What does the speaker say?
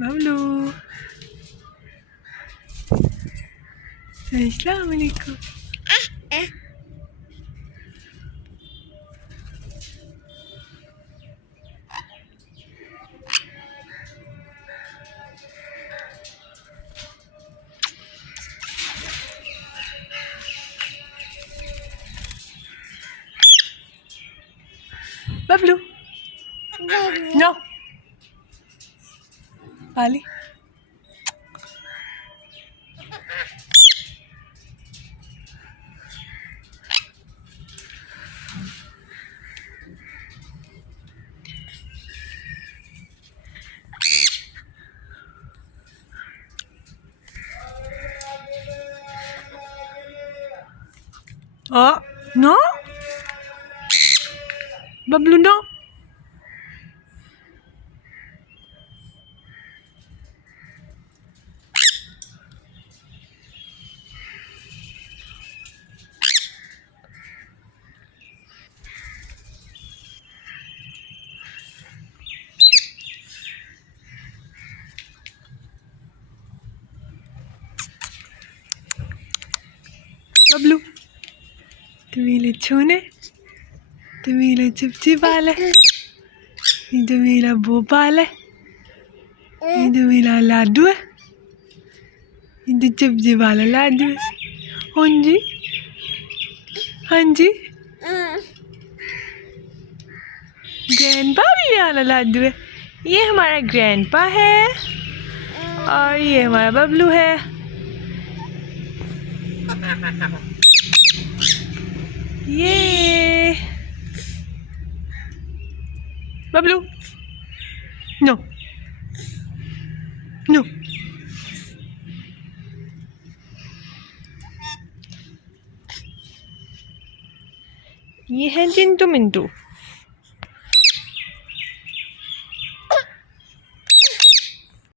बबलू अस्सलाम वालेकुम। बबलू नो पाली नो बबलू नो बबलू तुम्हें छूने तुम्हें चिपची पाले ये मेरा भोपाल है ये तो मेरा लाडू है ये तो चिपची वाला लाडू है। हाँ जी हाँ जी ग्रैंडपा भी वाला लाडू है। ये हमारा ग्रैंडपा है और ये हमारा बबलू है। ये बबलू नो नो ये है चिंटू मिंटू।